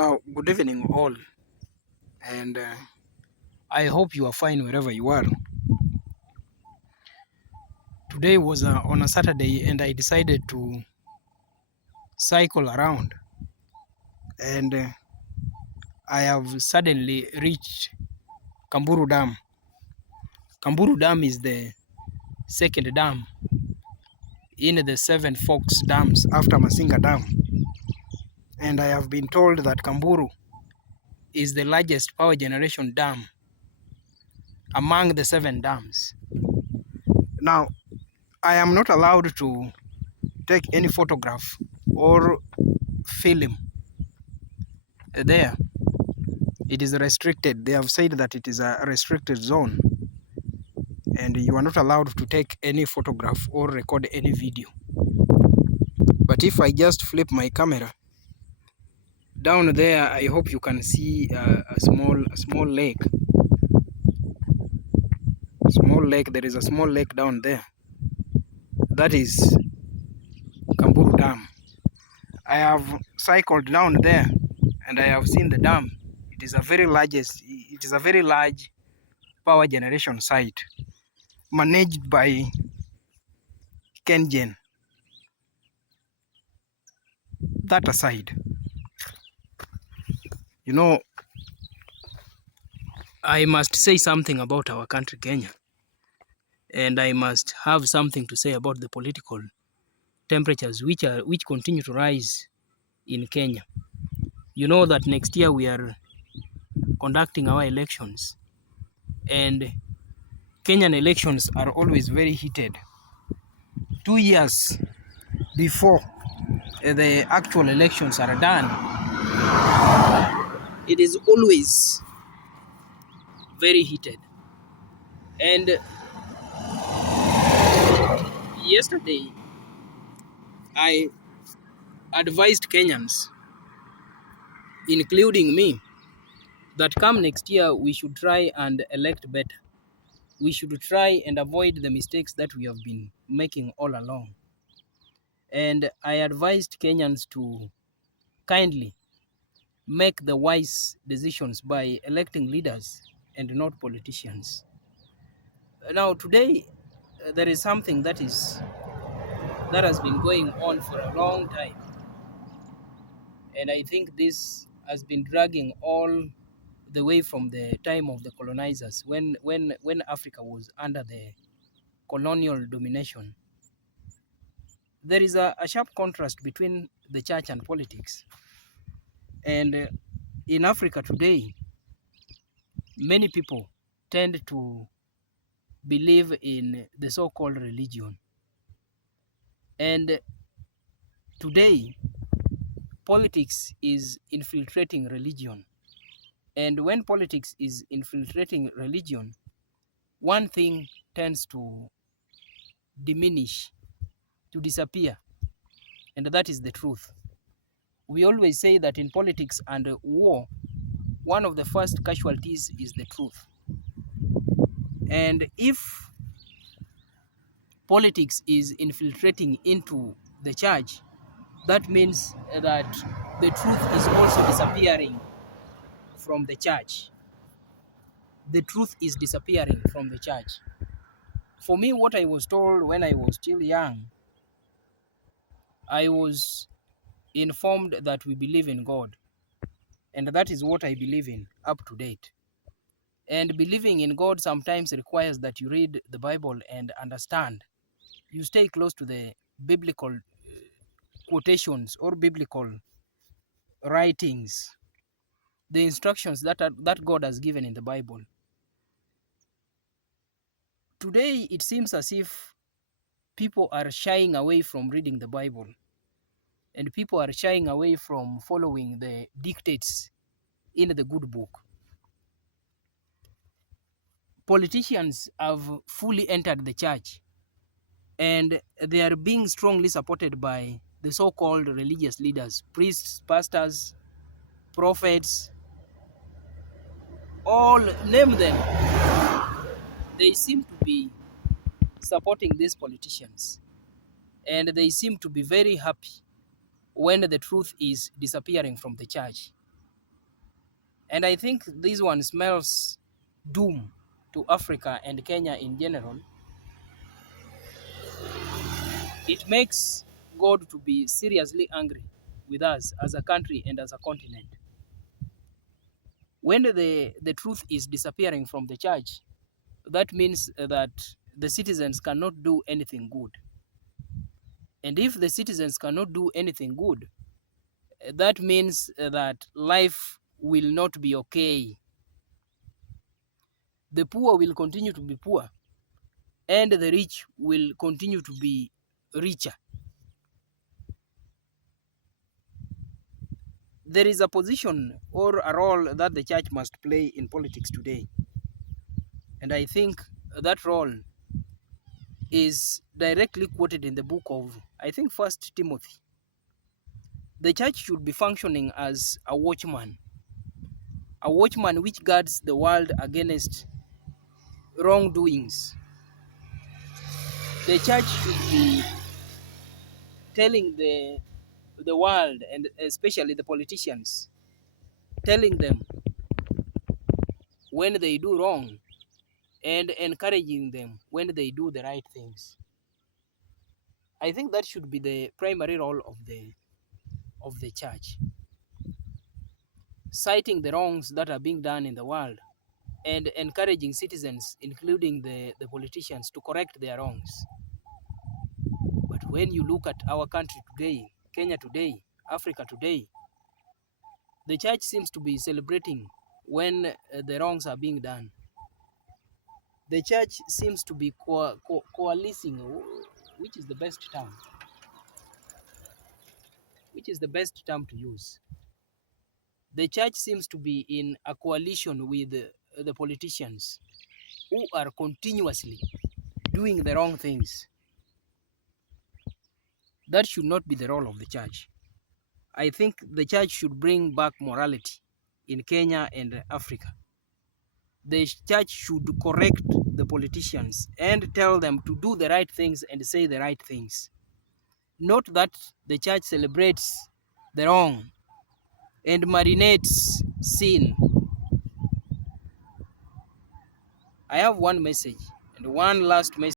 Now, good evening, all, and I hope you are fine wherever you are. Today was on a Saturday, and I decided to cycle around, and I have suddenly reached Kamburu Dam. Kamburu Dam is the second dam in the Seven Forks dams after Masinga Dam, and I have been told that Kamburu is the largest power generation dam among the 7 dams. Now, I am not allowed to take any photograph or film there. It is restricted. They have said that it is a restricted zone and you are not allowed to take any photograph or record any video. But if I just flip my camera down there, I hope you can see a small lake. There is a small lake down there. That is Kamburu Dam. I have cycled down there and I have seen the dam. It is a very large power generation site managed by KenGen. That aside, I must say something about our country, Kenya, and I must have something to say about the political temperatures which continue to rise in Kenya. You know that next year we are conducting our elections, and Kenyan elections are always very heated. 2 years before the actual elections are done, it is always very heated. And yesterday, I advised Kenyans, including me, that come next year we should try and elect better. We should try and avoid the mistakes that we have been making all along. And I advised Kenyans to kindly make the wise decisions by electing leaders and not politicians. Now today, there is something that has been going on for a long time. And I think this has been dragging all the way from the time of the colonizers, when Africa was under the colonial domination. There is a sharp contrast between the church and politics. And in Africa today, many people tend to believe in the so-called religion. And today, politics is infiltrating religion. And when politics is infiltrating religion, one thing tends to diminish, to disappear, and that is the truth. We always say that in politics and war, one of the first casualties is the truth. And if politics is infiltrating into the church, that means that the truth is also disappearing from the church. The truth is disappearing from the church. For me, what I was told when I was still young, I was informed that we believe in God. And that is what I believe in up to date. And believing in God sometimes requires that you read the Bible and understand. You stay close to the biblical quotations or biblical writings, the instructions that God has given in the Bible. Today, it seems as if people are shying away from reading the Bible, and people are shying away from following the dictates in the good book. Politicians have fully entered the church, and they are being strongly supported by the so-called religious leaders, priests, pastors, prophets, all name them. They seem to be supporting these politicians, and they seem to be very happy when the truth is disappearing from the church. And I think this one smells doom to Africa and Kenya in general. It makes God to be seriously angry with us as a country and as a continent. When the truth is disappearing from the church, that means that the citizens cannot do anything good. And if the citizens cannot do anything good, that means that life will not be okay. The poor will continue to be poor, and the rich will continue to be richer. There is a position or a role that the church must play in politics today. And I think that role is directly quoted in the book of, I think, First Timothy. The church should be functioning as a watchman which guards the world against wrongdoings. The church should be telling the world, and especially the politicians, telling them when they do wrong and encouraging them when they do the right things. I think that should be the primary role of the church, citing the wrongs that are being done in the world and encouraging citizens, including the politicians, to correct their wrongs. But when you look at our country today, Kenya today, Africa today, the church seems to be celebrating when the wrongs are being done. The church seems to be coalescing, which is the best term? Which is the best term to use? The church seems to be in a coalition with the politicians who are continuously doing the wrong things. That should not be the role of the church. I think the church should bring back morality in Kenya and Africa. The church should correct the politicians and tell them to do the right things and say the right things. Not that the church celebrates the wrong and marinates sin. I have one message and one last message.